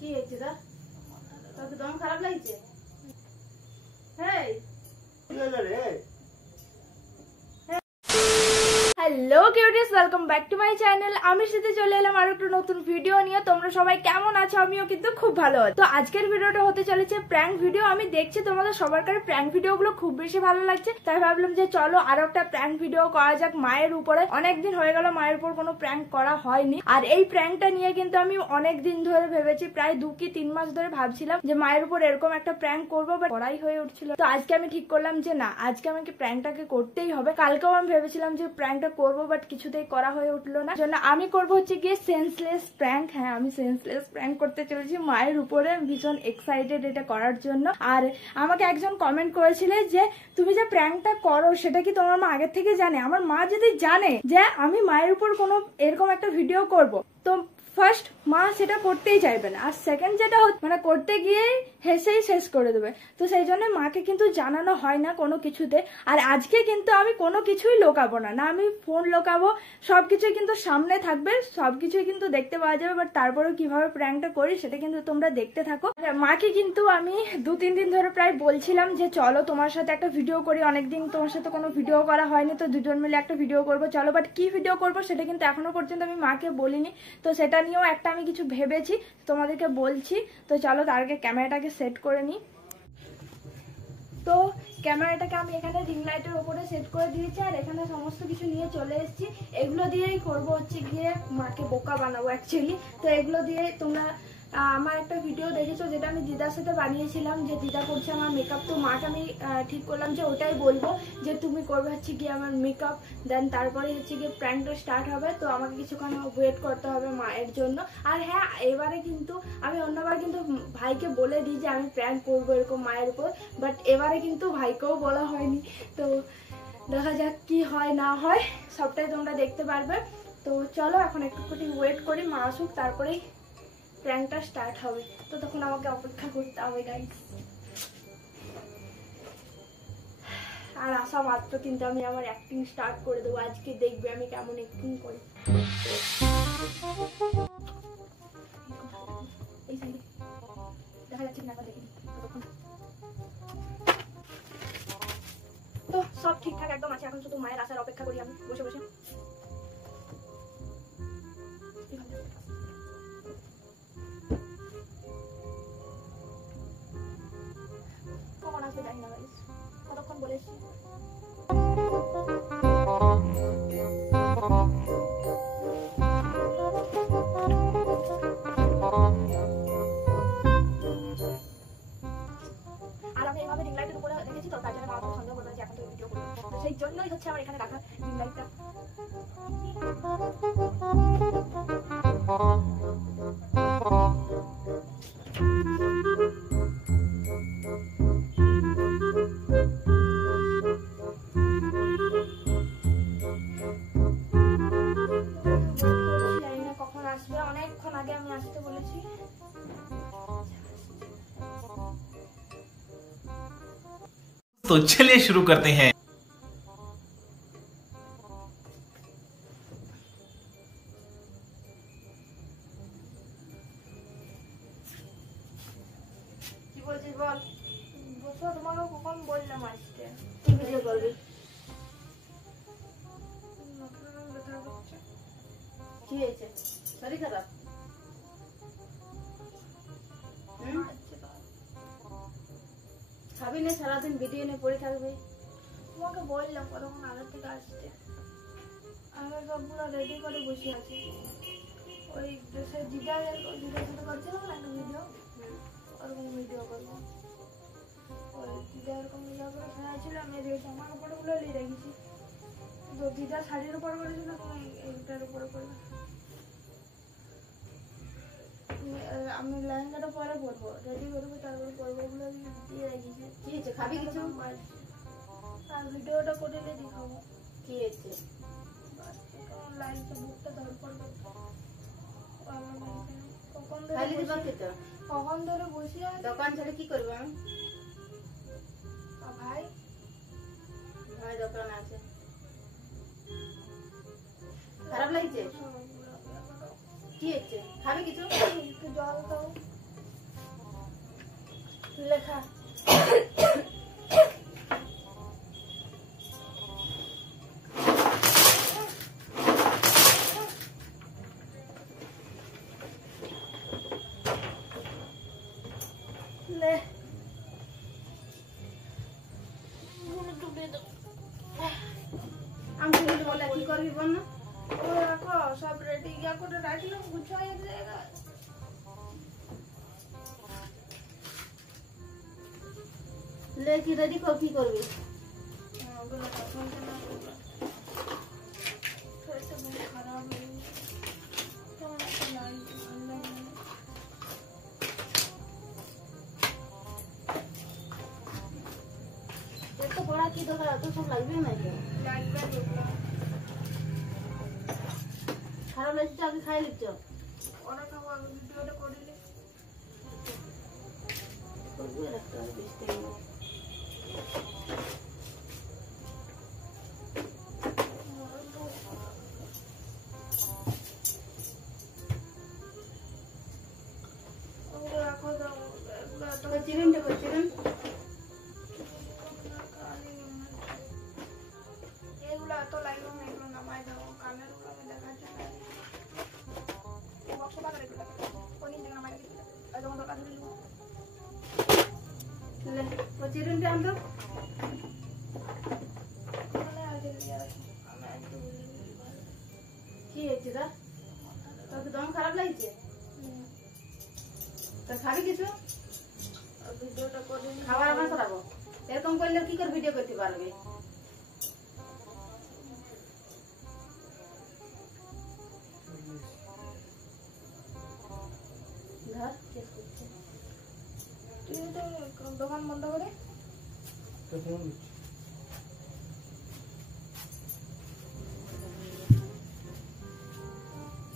কি হয়েছে দা? তোর কি দম খারাপ লাগছে? Hey hello cuties, welcome back to my channel. আমি সাথে চলে এলাম আর একটা নতুন ভিডিও নিয়ে। তোমরা সবাই কেমন আছো? আমিও কিন্তু খুব ভালো আছি। তো আজকের ভিডিওটা হতে চলেছে প্র্যাঙ্ক ভিডিও। আমি দেখছি তোমাদের সবার কাছে প্র্যাঙ্ক ভিডিওগুলো খুব বেশি ভালো লাগছে, তাই ভাবলাম যে চলো আরো একটা প্র্যাঙ্ক ভিডিও করা যাক মায়ের উপরে। অনেকদিন হয়ে গেল মায়ের উপর কোনো প্র্যাঙ্ক করা হয়নি, আর এই প্র্যাঙ্কটা নিয়ে কিন্তু আমি অনেকদিন ধরে ভেবেছি, প্রায় 2 কি 3 মাস ধরে ভাবছিলাম যে মায়ের উপর এরকম একটা প্র্যাঙ্ক করবো, বাট করাই হয়ে উঠছিল। তো আজকে আমি ঠিক করলাম যে না, আজকে আমাকে প্র্যাঙ্কটাকে করতেই হবে। কালকেও আমি ভেবেছিলাম যে প্র্যাঙ্কটা করবো, বাট কিছুতেই করা হয়ে উঠলো না। জন্য আমি করবো হচ্ছে গিয়ে সেন্সলেস প্র্যাঙ্ক। হ্যাঁ, আমি সেন্সলেস প্র্যাঙ্ক করতে চলেছি মায়ের উপরে। ভীষণ এক্সাইটেড এটা করার জন্য। আর আমাকে একজন কমেন্ট করেছিল যে তুমি যে প্র্যাঙ্কটা করো সেটা কি তোমার মা আগের থেকে জানে? আমার মা যদি জানে যে আমি মায়ের উপর কোনো এরকম একটা ভিডিও করব, তো ফার্স্ট মা সেটা করতেই চাইবে না, আর সেকেন্ড যেটা মানে করতে গিয়েই হেসেই শেষ করে দেবে। তো সেই জন্য মাকে কিন্তু জানানো হয় না কোনো কিছুতে। আর আজকে কিন্তু আমি কোনো কিছুই লোকাবো না, না আমি ফোন লোকাবো, সবকিছুই কিন্তু সামনে থাকবে, সবকিছুই কিন্তু দেখতে পাওয়া যাবে। বাট তারপরেও কিভাবে প্র্যাঙ্কটা করি সেটা কিন্তু তোমরা দেখতে থাকো। মাকে কিন্তু আমি 2-3 দিন ধরে প্রায় বলছিলাম যে চলো তোমার সাথে একটা ভিডিও করি, অনেকদিন তোমার সাথে কোনো ভিডিও করা হয়নি, তো দুজন মিলে একটা ভিডিও করবো চলো। বাট কি ভিডিও করবো সেটা কিন্তু এখনো পর্যন্ত আমি মাকে বলিনি। তো সেটা নিয়েও একটা আমি কিছু ভেবেছি, তোমাদেরকে বলছি। তো চলো তার আগে ক্যামেরাটাকে সেট করে নিই। তো ক্যামেরাটাকে আমি এখানে রিং লাইটের উপরে সেট করে দিয়েছি, আর এখানে সমস্ত কিছু নিয়ে চলে এসেছি। এগুলো দিয়েই করবো হচ্ছে গিয়ে মাকে বোকা বানাবো অ্যাকচুয়ালি। তো এগুলো দিয়ে তোমরা আমার একটা ভিডিও দেখেছো যেটা আমি দিদার সাথে বানিয়েছিলাম, যে দিদা করছে আমার মেকআপ। তো মাকে আমি ঠিক করলাম যে ওটাই বলবো যে তুমি করবে হচ্ছে গিয়ে আমার মেকআপ, দেন তারপরে হচ্ছে গিয়ে প্র্যাঙ্কটা স্টার্ট হবে। তো আমাকে কিছুক্ষণ ওয়েট করতে হবে মায়ের জন্য। আর হ্যাঁ, এবারে কিন্তু আমি অন্যবার কিন্তু ভাইকে বলে দিই যে আমি প্র্যাঙ্ক করবো এরকম মায়ের উপর, বাট এবারে কিন্তু ভাইকেও বলা হয়নি। তো দেখা যাক কি হয় না হয়, সবটাই তোমরা দেখতে পারবে। তো চলো এখন একটুখানি ওয়েট করি, মা আসুক তারপরেই প্র্যাঙ্কটা স্টার্ট হবে। তো তখন আমাকে অপেক্ষা করতে হবে গাইস। আর আসা মাত্র কিন্তু আমি আমার অ্যাক্টিং স্টার্ট করে দেবো। আজকে দেখবে আমি কেমন অ্যাক্টিং করি। এই সাইডে দেখা যাচ্ছে কিনা দেখিনি। তো সব ঠিকঠাক একদম আছে, এখন শুধু মায়ের আসার অপেক্ষা করি আমি বসে বসে। কখন আসবে জানি না গাইস, কতক্ষণ বলেছি। আর আমি এইভাবে রিং লাইটের উপরে রেখেছি, তো তার জন্য মা আমাকে সন্দেহ করবে যে এখন তো ভিডিও করবো। সেই জন্যই হচ্ছে আমার এখানে রাখা রিং লাইটটা। কখন আসবে, অনেকক্ষণ আগে আমি আসতে বলেছি। तो चलिए शुरू करते हैं। কি বলছিস বল? বসো, তোমাকে কখন বললাম আসতে। কি ভিডিও করবি? কি হয়েছে? শরীর খারাপ? খাবি না সারাদিন ভিডিও নিয়ে পড়ে থাকবি? তোমাকে বললাম কতক্ষণ আগের থেকে আসতে। আমরা সবগুলো রেডি করে বসে আছি। ওই দিদার সাথে করছিলাম না একটা ভিডিও, ওরকম ভিডিও করবো। ওই দিদা এরকম ভিডিও করে শোনাচ্ছিল, আমি জামার উপরগুলো নিয়ে রেখেছি। তো দিদা শাড়ির উপর করেছিল, তুমি এইটার উপরে করবে। আমি লেহেঙ্গাটা পরে পরবো, রেডি করবো, তারপরে পরবো। ওগুলো দিয়ে রেখেছি। কি হয়েছে, খাবি কিছু? আর ভিডিওটা করে রেডি খাবো। কি হয়েছে? লাইটটা বুকটা ধর পড়বে। কখন ধরে বসে আছে? দোকান ছেড়ে কি করবো আমি? ভাই ভাই দোকান আছে। খারাপ লাগছে? কি হচ্ছে? খাবে কিছু? একটু জল দাও। লেখা লে আমি বলে কি করবি বল না ও রাখো সব রেডি ইয়া করে রাখলাম গুছাই এক জায়গায় ले की रेडी को की करबी ओগুলো তখন না ওগুলো थोड़ा सा बहुत खराब है तो ना ऑनलाइन ये तो बड़ा की दरकार तो सब লাগবে না কি লাগবে ওগুলো খারাপ লাগছে আগে খাই লিখছ ওরা খাবো আগে ভিডিওটা করিলে করবো একটা বেশি चिकन देखो चिकन এগুলা তো লাইভ না এগুলো নামাই দাও কানের গুলো আমি দেখাচ্ছি ও বক্স বাগারে গুলো কোনি দিন নামাই দিই আর যখন দরকার হলো ले वो चिकन पे हम तो মানে আগে দিয়া আমি একটু কি হচ্ছে দা তো দম খারাপ লাগছে তো খাবি কিছু ভিডিওটা করে খাবার আমার করাবো এরকম করলে কি করে ভিডিও করতে পারবে ধর কে করছে তুই তো দোকান বন্ধ করে তো ফোন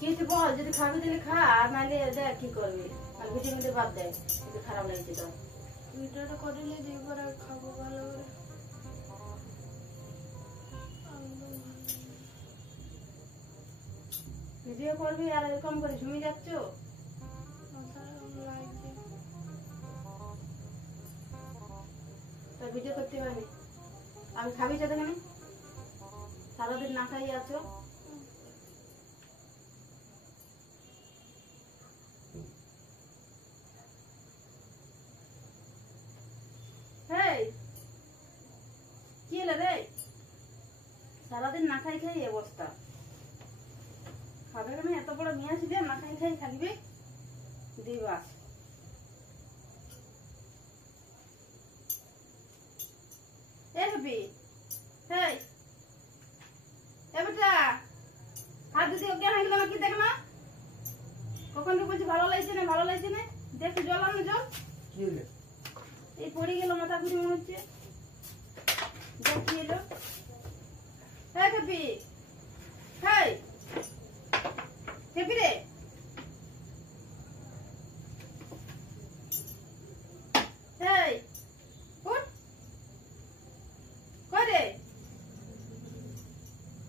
কিছু বল যদি খাবি তাহলে খা আর নাহলে দেখ কি করবি আর ভিডিও মধ্যে বাদ দেয় যদি খারাপ লাগছে তো ভিডিওটা করলে দেখবার আর খাবো ভালো করে ভিডিও করবি আর এরকম করে শুনে যাচ্ছ তো ভিডিও করতে পারবি আমি খাবি চাতে কেন সারাদিন না খাইয়ে আছো কি হলো রে সারাদিন না খাই খাই অবস্থা খাবে কেন এত বড় নিয়ে আসি না খাই খাই থাকবে দিবাস এ হবি হেই এ বেটা হাত দিদি অজ্ঞান হয়ে গেল না কি দেখ না কখন তো বলছি ভালো লাগছে না দেখি জল আনো জল কি হলো এই পড়ে গেল মাথা ঘুরে মনে হচ্ছে দেখি এলো হ্যাঁ কপি হেই কপি রে হেই উঠ কই রে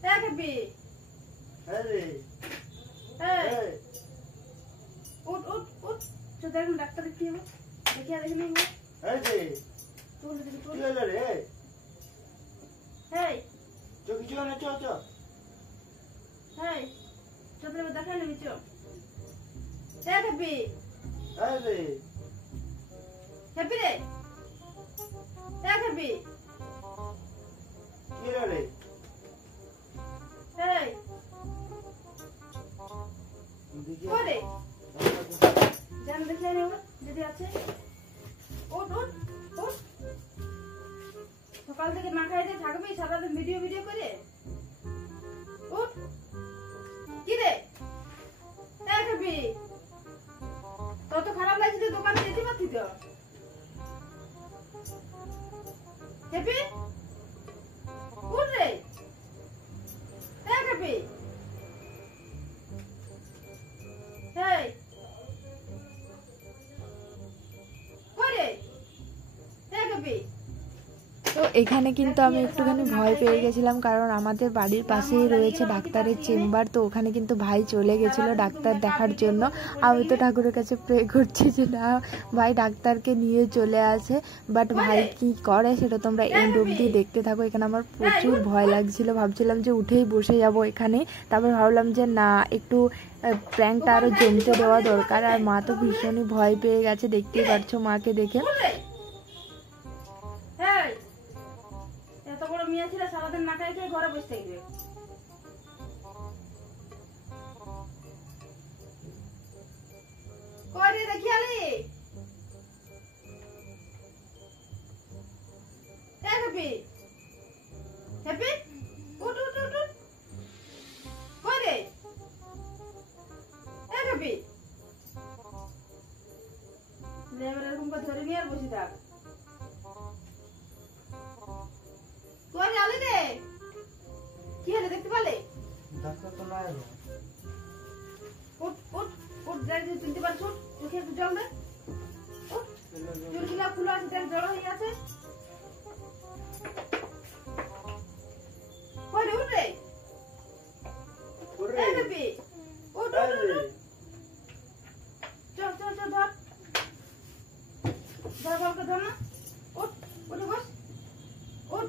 হ্যাঁ কপি হ্যাঁ রে হেই উঠ উঠ উঠ তো দেখুন ডাক্তার দেখতে হবে দেখিয়া দেখি নেই এই রে তুই দেখি তুই এলো রে হেই তো কিছু না চ হেই চোদ্দ দেখা নেবি চ দেখবি এই রে হ্যাপি রে দেখবি কি রে হেই কোরে জান দেখে নেব যদি আছে ওঠ ওঠ ওঠ সকাল থেকে না খাইতে থাকবি সারাদিন ভিডিও করে উঠ কি রে দেখবি তত খারাপ লাগছে দোকানে যেতে পারতি তো হ্যাপি উঠ রে দেখবি হেই করে দেখবি তো এখানে কিন্তু আমি একটুখানি ভয় পেয়ে গেছিলাম, কারণ আমাদের বাড়ির পাশেই রয়েছে ডাক্তারের চেম্বার। তো ওখানে কিন্তু ভাই চলে গেছিলো ডাক্তার দেখার জন্য। আমি তো ঠাকুরের কাছে প্রে করছি যে না ভাই ডাক্তারকে নিয়ে চলে আসে, বাট ভাই কি করে সেটা তোমরা এন্ড অবধি দেখতে থাকো। এখানে আমার প্রচুর ভয় লাগছিল, ভাবছিলাম যে উঠেই বসে যাব এখানে। তারপর ভাবলাম যে না, একটু প্র্যাঙ্কটা আরও জমতে দেওয়া দরকার। আর মা তো ভীষণই ভয় পেয়ে গেছে, দেখতেই পাচ্ছ মাকে দেখে। এত বড় মেয়ে ছিল, সারাদিন না খাই খেয়ে ঘরে বসে থাকবে। কই রে দেখি আলি হ্যাপি হ্যাপি উঠ উঠ উঠ উঠ। কই রে হ্যাপি লেবার এরকম করে ধরে নিয়ে আর বসে থাক। কই রে আলি রে, কি হলো দেখতে পেলে? ডাক্তার তো নাই। উঠ উঠ উঠ, যাই চিনতে পারছ? চোখে একটু জল দে। উঠ, চুলগুলা খুলে আছে, দেখ জড়ো হয়ে আছে। কই রে উঠ রে, এই বেবি উঠ উঠ উঠ। চল চল চল, ধর ধর বলকে ধর না। উঠ উঠে বস, উঠ।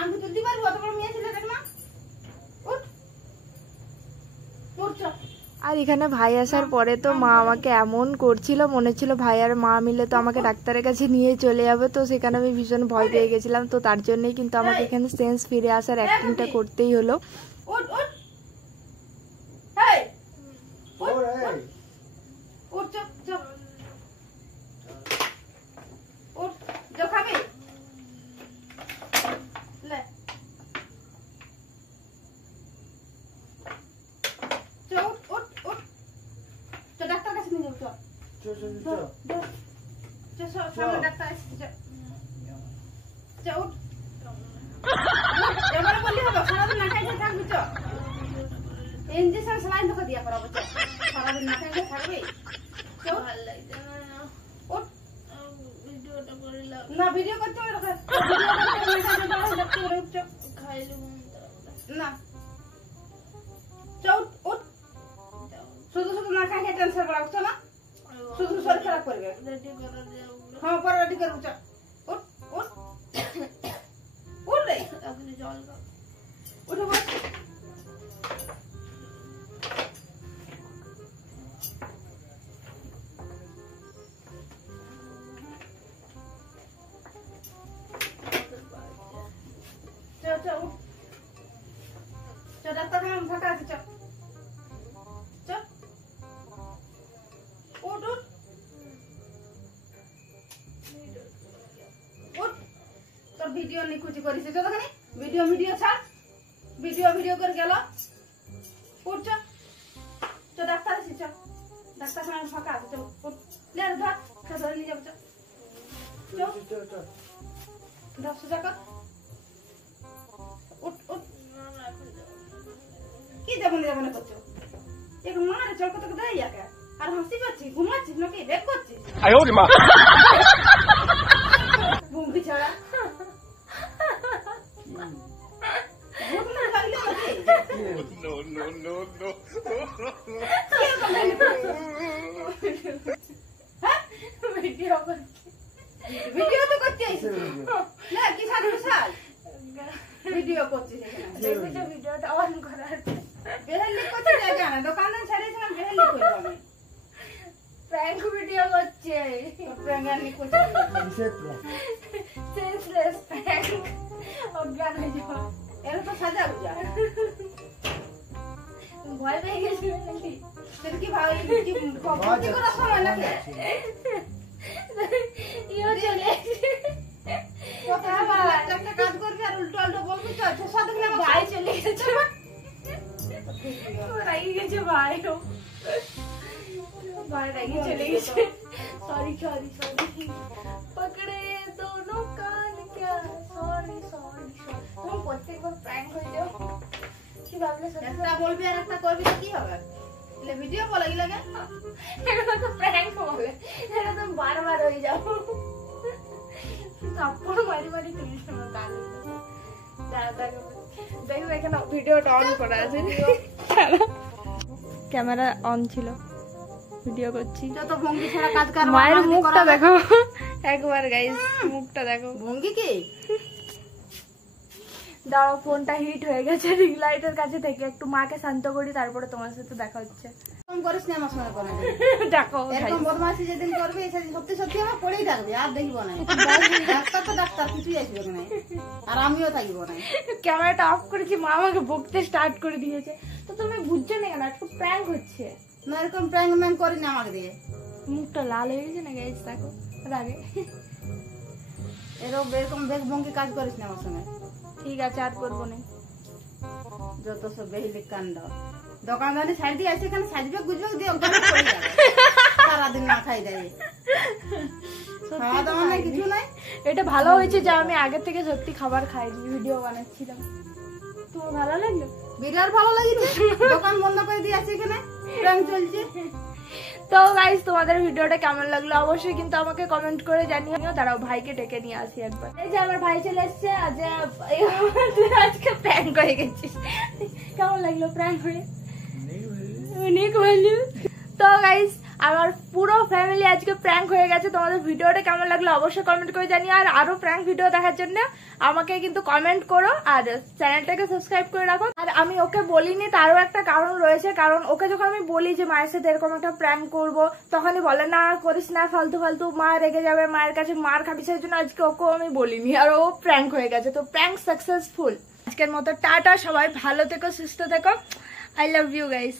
আমি তুলতে পারবো? অত বড় মেয়ে ছিল, দেখ না। উঠ উঠ চল। আর এখানে ভাই আসার পরে তো মা আমাকে এমন করছিল, মনে ছিল ভাই আর মা মিলে তো আমাকে ডাক্তারের কাছে নিয়ে চলে যাবে। তো সেখানে আমি ভীষণ ভয় পেয়ে গেছিলাম। তো তার জন্যই কিন্তু আমাকে এখানে সেন্স ফিরে আসার অ্যাক্টিংটা করতেই হলো। উঠ উঠ, এই উঠ উঠ উঠ, চল চল উঠ। যা খাবি লে, চল উঠ উঠ উঠ। চল ডাক্তার কাছে নিয়ে যাবো, চল চল চল, সামনে ডাক্তার এসেছে, চল চল উঠ। এবারে বললি হবে, সারাদিন না খাই খেয়ে থাকবি। চল ইঞ্জেকশন সেলাইন তোকে দিয়া করাবো। চল সারাদিন না খাই খেয়ে থাকবি। চল উঠ। না ভিডিও করতে হবে না। চল উঠ। শুধু শুধু না খাই খেয়ে টেনশন করা বুঝছো না, শুধু শরীর খারাপ করবে। হ্যাঁ পরে রেডি করবো। চল উঠ উঠ উঠ রে, উঠে বস। চল চল উঠ, চল ডাক্তার ফাঁকা আছে। চল চল উঠ উঠ উঠ। তোর ভিডিও নিকুচি করিস যতখানি, ভিডিও ভিডিও ছাড়, ভিডিও ভিডিও করে গেল। উঠ চল চল, ডাক্তার আছে। চল ডাক্তার খানা ফাঁকা আছে। চল উঠ, লে ধর ধরে নিয়ে যাবো। চল চল ধর সোজা কর। উঠ উঠ, কি যাবো না যাবো না করছো? এক মারে চল কত দেয় ইয়াকে, আর হাসি পাচ্ছিস, ঘুমাচ্ছিস নাকি বেক করছিস? বুম্বি ছাড়া ভিডিও তো করছিস না, কি সাজ সাজ ভিডিও করছিস? ভিডিওটা অন করা বেহেলি করছিস, জানা দোকানদার ছেড়েছিলাম বেহেলি করবো আমি। প্র্যাঙ্ক ভিডিও করছে, প্র্যাঙ্ক আর করছে, সেন্সলেস প্র্যাঙ্ক, অজ্ঞান হয়ে যাওয়া। এর তো সাজা বুঝা ভয় পেয়ে গেছিল নাকি? সেটা কি ভাই কি কপি করার সময় নাকি? ইও চলে কথা বল, একটা কাজ করবি আর উল্টো উল্টো বলবি। তো সাথে সাথে ভাই চলে গেছে, রাগি গেছে ভাই, ভাই রাগি চলে গেছে। সরি সরি সরি, পকড়ে দোনো কান क्या, সরি সরি সরি। তুমি প্রত্যেকবার প্র্যাঙ্ক হয়ে যাও, কি ভাবলে? একটা বলবি আর একটা করবি তো কি হবে? এলে ভিডিও বলে কি লাগে? এটা তো প্র্যাঙ্ক হবে, এটা তো বারবার হয়ে যাও। তো থাপ্পড় মারি মারি তুলিস না আমার গাল দেখো এখানে ভিডিওটা অন করা আছে ক্যামেরা অন ছিল ভিডিও করছি যত ভঙ্গি ছাড়া কাজ কর মায়ের মুখটা দেখো একবার গাইস মুখটা দেখো ভঙ্গি কি দাঁড়াও ফোনটা হিট হয়ে গেছে রিং লাইটের কাছে থেকে একটু মাকে শান্ত করি তারপরে তোমার সাথে দেখা হচ্ছে এরকম করিস না আমার সঙ্গে করে দেখো এরকম বদমাশি যেদিন করবে সেদিন সত্যি সত্যি আমার পড়েই থাকবে আর দেখবো না ডাক্তার তো ডাক্তার কিছুই আসবে না আর আমিও থাকবো না ক্যামেরাটা অফ করেছি মা আমাকে বকতে স্টার্ট করে দিয়েছে তো তুমি বুঝছো না কেন একটু প্র্যাঙ্ক হচ্ছে না এরকম প্র্যাঙ্ক ম্যান করি না আমাকে দিয়ে মুখটা লাল হয়ে গেছে না গাইস দেখো রাগে এরকম বেগ ভঙ্গি কাজ করিস না আমার সঙ্গে ঠিক আছে আর করবো না যত সব বেহিলি কাণ্ড দোকানদারি ছাড় দিয়ে আছে এখানে সাজবে গুজবে দিয়ে ওখানে পড়ে যাবে সারাদিন না খাই দেয় খাওয়া দাওয়া নাই কিছু নাই এটা ভালো হয়েছে যে আমি আগে থেকে সত্যি খাবার খাইনি ভিডিও বানাচ্ছিলাম তোমার ভালো লাগলো বিরাট ভালো লাগিছে দোকান বন্ধ করে দিয়ে আছে এখানে প্র্যাঙ্ক চলছে তো গাইস তোমাদের ভিডিওটা কেমন লাগলো অবশ্যই কিন্তু আমাকে কমেন্ট করে জানিও দাঁড়াও ভাইকে ডেকে নিয়ে আসি একবার এই যে আমার ভাই চলে এসছে তুই আজকে প্র্যাঙ্ক হয়ে গেছিস কেমন লাগলো প্র্যাঙ্ক হয়ে অনেক ভালো তো গাইস আমার পুরো ফ্যামিলি আজকে প্র্যাঙ্ক হয়ে গেছে তোমাদের ভিডিওটা কেমন লাগলো অবশ্যই কমেন্ট করে জানিও আর আরো প্র্যাঙ্ক ভিডিও দেখার জন্য আমাকে কিন্তু কমেন্ট করো আর চ্যানেলটাকে সাবস্ক্রাইব করে রাখো আর আমি ওকে বলিনি তারও একটা কারণ রয়েছে কারণ ওকে যখন আমি বলি যে মায়ের সাথে এরকম একটা প্র্যাঙ্ক করবো তখনই বলে না করিস না ফালতু ফালতু মা রেগে যাবে মায়ের কাছে মার খাবি সেই জন্য আজকে ওকেও আমি বলিনি আর ও প্র্যাঙ্ক হয়ে গেছে তো প্র্যাঙ্ক সাকসেসফুল আজকের মতো টাটা সবাই ভালো থেকো সুস্থ থেকো আই লাভ ইউ গাইস